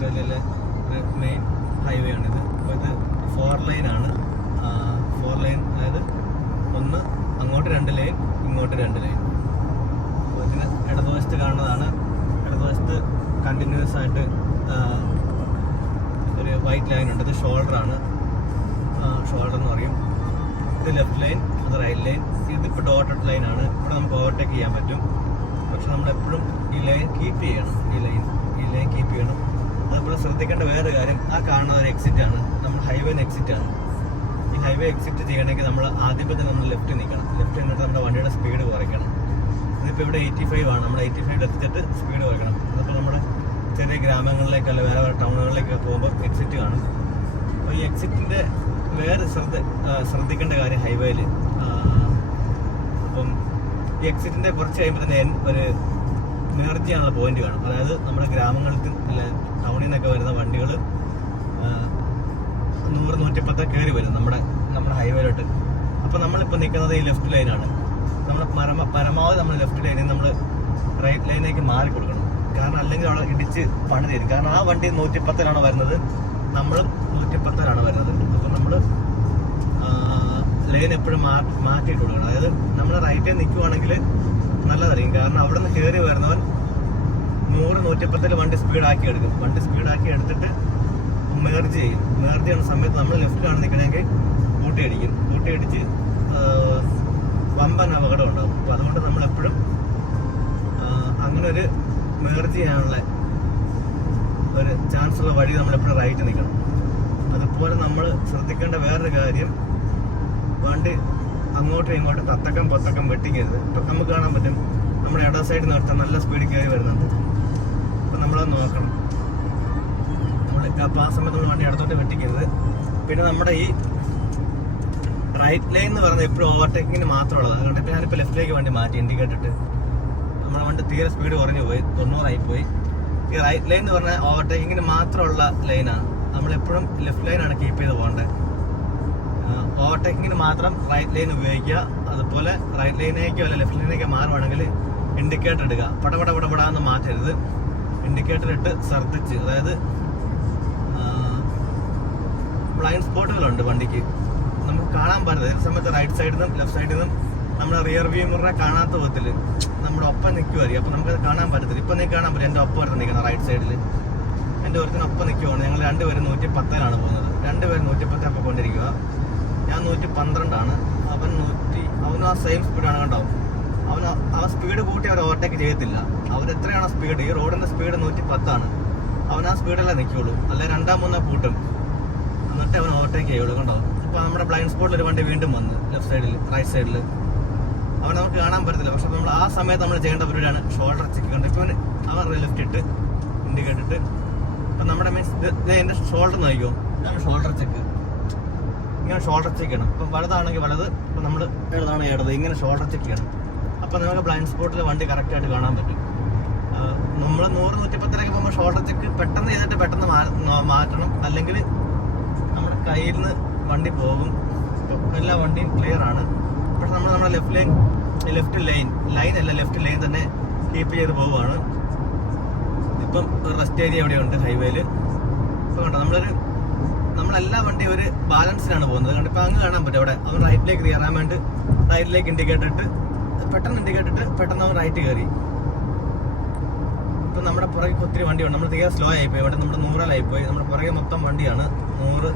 ഓസ്ട്രേലിയയിലെ main highway ആണിത്. അപ്പോൾ ഇത് 4 ലൈനാണ്. 4 ലൈൻ, അതായത് ഒന്ന് അങ്ങോട്ട് 2 ലൈൻ, ഇങ്ങോട്ട് 2 ലൈൻ. അപ്പോൾ ഇതിന് ഇടതുവശത്ത് കാണുന്നതാണ്. ഇടതുവശത്ത് കണ്ടിന്യൂസ് ആയിട്ട് ഒരു വൈറ്റ് ലൈൻ ഉണ്ട്. ഇത് ഷോൾഡറാണ്, ഷോൾഡർ എന്ന് പറയും. ഇത് ലെഫ്റ്റ് ലൈൻ, അത് റൈറ്റ് ലൈൻ. ഇതിപ്പോൾ ഡോട്ടഡ് ലൈനാണ്. ഇവിടെ നമുക്ക് ഓവർടേക്ക് ചെയ്യാൻ പറ്റും. പക്ഷെ നമ്മളെപ്പോഴും ഈ ലൈൻ കീപ്പ് ചെയ്യണം. ഈ ലൈൻ കീപ്പ് ചെയ്യണം. അതുപോലെ ശ്രദ്ധിക്കേണ്ട വേറെ കാര്യം, ആ കാണുന്ന ഒരു എക്സിറ്റ് ആണ്, നമ്മൾ ഹൈവേന്ന് എക്സിറ്റ് ആണ്. ഈ ഹൈവേ എക്സിറ്റ് ചെയ്യണമെങ്കിൽ നമ്മൾ ആദ്യമേ തന്നെ നമ്മൾ ലെഫ്റ്റ് നിൽക്കണം. ലെഫ്റ്റ് നിന്നിട്ട് നമ്മുടെ വണ്ടിയുടെ സ്പീഡ് കുറയ്ക്കണം. ഇതിപ്പോൾ ഇവിടെ 85 ആണ്. നമ്മൾ 85 എത്തിച്ചിട്ട് സ്പീഡ് കുറയ്ക്കണം. അതിപ്പോൾ നമ്മൾ ചെറിയ ഗ്രാമങ്ങളിലേക്കല്ല വേറെ വേറെ ടൗണുകളിലേക്കൊക്കെ പോകുമ്പോൾ എക്സിറ്റ് കാണും. അപ്പോൾ ഈ എക്സിറ്റിൻ്റെ വേറെ ശ്രദ്ധിക്കേണ്ട കാര്യം ഹൈവേയിൽ, അപ്പം ഈ എക്സിറ്റിൻ്റെ കുറച്ച് കഴിയുമ്പോൾ തന്നെ ഒരു മെർജ് ചെയ്യാനുള്ള പോയിന്റ് കാണും. അതായത് നമ്മുടെ ഗ്രാമങ്ങൾക്ക് അല്ലെ ടൗണിൽ നിന്നൊക്കെ വരുന്ന വണ്ടികൾ 100-110 കയറി വരും നമ്മുടെ ഹൈവേയിലോട്ട്. അപ്പോൾ നമ്മളിപ്പോൾ നിൽക്കുന്നത് ഈ ലെഫ്റ്റ് ലൈനാണ്. നമ്മൾ പരമാവധി നമ്മൾ ലെഫ്റ്റ് ലൈനിൽ നമ്മൾ റൈറ്റ് ലൈനിലേക്ക് മാറി കൊടുക്കണം. കാരണം അല്ലെങ്കിൽ അവിടെ ഇടിച്ച് പണി തരും. കാരണം ആ വണ്ടി 110 വരുന്നത്, നമ്മളും 110 വരുന്നത്. അപ്പോൾ നമ്മൾ ലൈൻ എപ്പോഴും മാറ്റിയിട്ട് കൊടുക്കണം. അതായത് നമ്മൾ റൈറ്റിൽ നിൽക്കുവാണെങ്കിൽ നല്ലതായിരിക്കും. കാരണം അവിടെ നിന്ന് കയറി വരുന്നവൻ 100-110 വണ്ടി സ്പീഡാക്കി എടുക്കും. വണ്ടി സ്പീഡാക്കി എടുത്തിട്ട് മേർജ് ചെയ്യും. മേർജ് ചെയ്യുന്ന സമയത്ത് നമ്മൾ ലെഫ്റ്റിലാണ് നിൽക്കണമെങ്കിൽ കൂട്ടിയടിച്ച് വമ്പൻ അപകടം ഉണ്ടാകും. അപ്പോൾ അതുകൊണ്ട് നമ്മളെപ്പോഴും അങ്ങനെ ഒരു മേർജ് ചെയ്യാനുള്ള ഒരു ചാൻസ് ഉള്ള വഴി നമ്മളെപ്പോഴും റൈറ്റ് നിൽക്കണം. അതുപോലെ നമ്മൾ ശ്രദ്ധിക്കേണ്ട വേറൊരു കാര്യം, വണ്ടി അങ്ങോട്ടും ഇങ്ങോട്ടും പൊത്തക്കം വെട്ടിക്കരുത്. ഇപ്പം നമുക്ക് കാണാൻ പറ്റും നമ്മുടെ ഇട സൈഡിൽ നിർത്താൻ നല്ല സ്പീഡിൽ കയറി വരുന്നുണ്ട്. അപ്പം നമ്മളത് നോക്കണം. അപ്പോൾ ആ സമയത്ത് നമ്മൾ വണ്ടി ഇടത്തോട്ട് വെട്ടിക്കരുത്. പിന്നെ നമ്മുടെ ഈ റൈറ്റ് ലൈൻ എന്ന് പറയുന്നത് എപ്പോഴും ഓവർടേക്കിങ്ങിന് മാത്രമുള്ളത്. അതുകൊണ്ട് ഇപ്പോൾ ഞാനിപ്പോൾ ലെഫ്റ്റിലേക്ക് വണ്ടി മാറ്റി ഇൻഡിക്കേറ്ററിട്ട് നമ്മുടെ വണ്ടി തീരെ സ്പീഡ് കുറഞ്ഞു പോയി, 90 ആയിപ്പോയി. ഈ റൈറ്റ് ലൈൻ എന്ന് പറഞ്ഞാൽ ഓവർടേക്കിങ്ങിന് മാത്രമുള്ള ലൈനാണ്. നമ്മളെപ്പോഴും ലെഫ്റ്റ് ലൈനാണ് കീപ്പ് ചെയ്ത് പോകേണ്ടത്. ഓവർടേക്കിങ്ങിന് മാത്രം റൈറ്റ് ലൈൻ ഉപയോഗിക്കുക. അതുപോലെ റൈറ്റ് ലൈനേക്കോ അല്ല ലെഫ്റ്റ് ലൈനേക്കോ മാറുവാണെങ്കിൽ ഇൻഡിക്കേറ്റർ ഇടുക. പടപടാന്ന് മാറ്റരുത്. ഇൻഡിക്കേറ്റർ ഇട്ട് ശ്രദ്ധിച്ച്, അതായത് ബ്ലൈൻഡ് സ്പോട്ടുകളുണ്ട് വണ്ടിക്ക്, നമുക്ക് കാണാൻ പറ്റില്ല. ചില സമയത്ത് റൈറ്റ് സൈഡിൽ നിന്നും ലെഫ്റ്റ് സൈഡിൽ നിന്നും നമ്മുടെ റിയർ വ്യൂ മിററെ കാണാത്ത വിധത്തിൽ നമ്മുടെ ഒപ്പം നിൽക്കുമായിരിക്കും. അപ്പോൾ നമുക്കത് കാണാൻ പറ്റത്തില്ല. ഇപ്പം നിങ്ങൾക്ക് കാണാൻ പറ്റും. എൻ്റെ ഒപ്പം ഒരുത്തൻ നിൽക്കുന്ന റൈറ്റ് സൈഡിൽ, എൻ്റെ ഒരുത്തിനൊപ്പം നിൽക്കുവാണ്. ഞങ്ങൾ രണ്ടുപേരും 110 പോകുന്നത്. രണ്ടുപേരും 110 അപ്പോൾ കൊണ്ടിരിക്കുക. ഞാൻ 112. അവനും ആ സെയിം സ്പീഡാണ്. കണ്ടോ, അവൻ സ്പീഡ് കൂട്ടി അവർ ഓവർടേക്ക് ചെയ്യത്തില്ല. അവരെത്രയാണോ സ്പീഡ്, ഈ റോഡിൻ്റെ സ്പീഡ് 110. അവൻ ആ സ്പീഡല്ലേ നിൽക്കുകയുള്ളൂ. അല്ലെ 2-3 പൂട്ടും, എന്നിട്ട് അവൻ ഓവർടേക്ക് ചെയ്യുള്ളൂ. കണ്ടോ, ഇപ്പോൾ നമ്മുടെ ബ്ലൈൻഡ് സ്പോട്ടിൽ ഒരു വണ്ടി വീണ്ടും വന്ന് ലെഫ്റ്റ് സൈഡിൽ റൈറ്റ് സൈഡിൽ അവൻ നമുക്ക് കാണാൻ പറ്റത്തില്ല. പക്ഷെ നമ്മൾ ആ സമയത്ത് നമ്മൾ ചെയ്യേണ്ട പരിപാടിയാണ് ഷോൾഡർ ചെക്ക്. കണ്ടു, ഇപ്പോൾ അവൻ ലെഫ്റ്റ് ഇട്ട് ഇൻഡിക്കേറ്റ് ഇട്ട് അപ്പം നമ്മുടെ മീൻസ് ഇത് എൻ്റെ ഷോൾഡർ നോക്കിയോ, ഇതാണ് ഷോൾഡർ ചെക്ക്. ഇങ്ങനെ ഷോൾഡർ ചെക്ക് ചെയ്യണം. ഇപ്പം വലതാണെങ്കിൽ വലത്, ഇപ്പം നമ്മൾ ഇടതാണ് ഇടത്, ഇങ്ങനെ ഷോൾഡർ ചെക്ക് ചെയ്യണം. അപ്പം നമുക്ക് ബ്ലൈൻഡ് സ്പോട്ടിൽ വണ്ടി കറക്റ്റായിട്ട് കാണാൻ പറ്റും. നമ്മൾ 100-110 പോകുമ്പോൾ ഷോൾഡർ ചെക്ക് പെട്ടെന്ന് ചെയ്തിട്ട് പെട്ടെന്ന് മാറ്റണം. അല്ലെങ്കിൽ നമ്മുടെ കയ്യിൽ നിന്ന് വണ്ടി പോകും. ഇപ്പം എല്ലാ വണ്ടിയും ക്ലിയർ ആണ്. പക്ഷെ നമ്മൾ നമ്മുടെ ലെഫ്റ്റ് ലൈൻ അല്ല ലെഫ്റ്റ് ലൈൻ തന്നെ കീപ്പ് ചെയ്ത് പോവുകയാണ്. ഇപ്പം ഒരു റെസ്റ്റ് ഏരിയ എവിടെയുണ്ട് ഹൈവേയിൽ. ഇപ്പം കണ്ടോ, നമ്മളെല്ലാ വണ്ടിയും ഒരു ബാലൻസിലാണ് പോകുന്നത്. കണ്ട് ഇപ്പം അങ്ങ് കാണാൻ പറ്റും. അവിടെ അവൻ റൈറ്റിലേക്ക് കയറാൻ വേണ്ടി റൈറ്റിലേക്ക് ഇൻഡിക്കേറ്റർ ഇട്ട് പെട്ടെന്ന് അവൻ റൈറ്റ് കയറി. നമ്മുടെ പുറകെ ഒത്തിരി വണ്ടിയുണ്ട്. നമ്മൾ തീരെ സ്ലോ ആയിപ്പോയി. ഇവിടെ നമ്മുടെ 100-ലായിപ്പോയി. നമ്മുടെ പുറകെ മൊത്തം വണ്ടിയാണ്. 100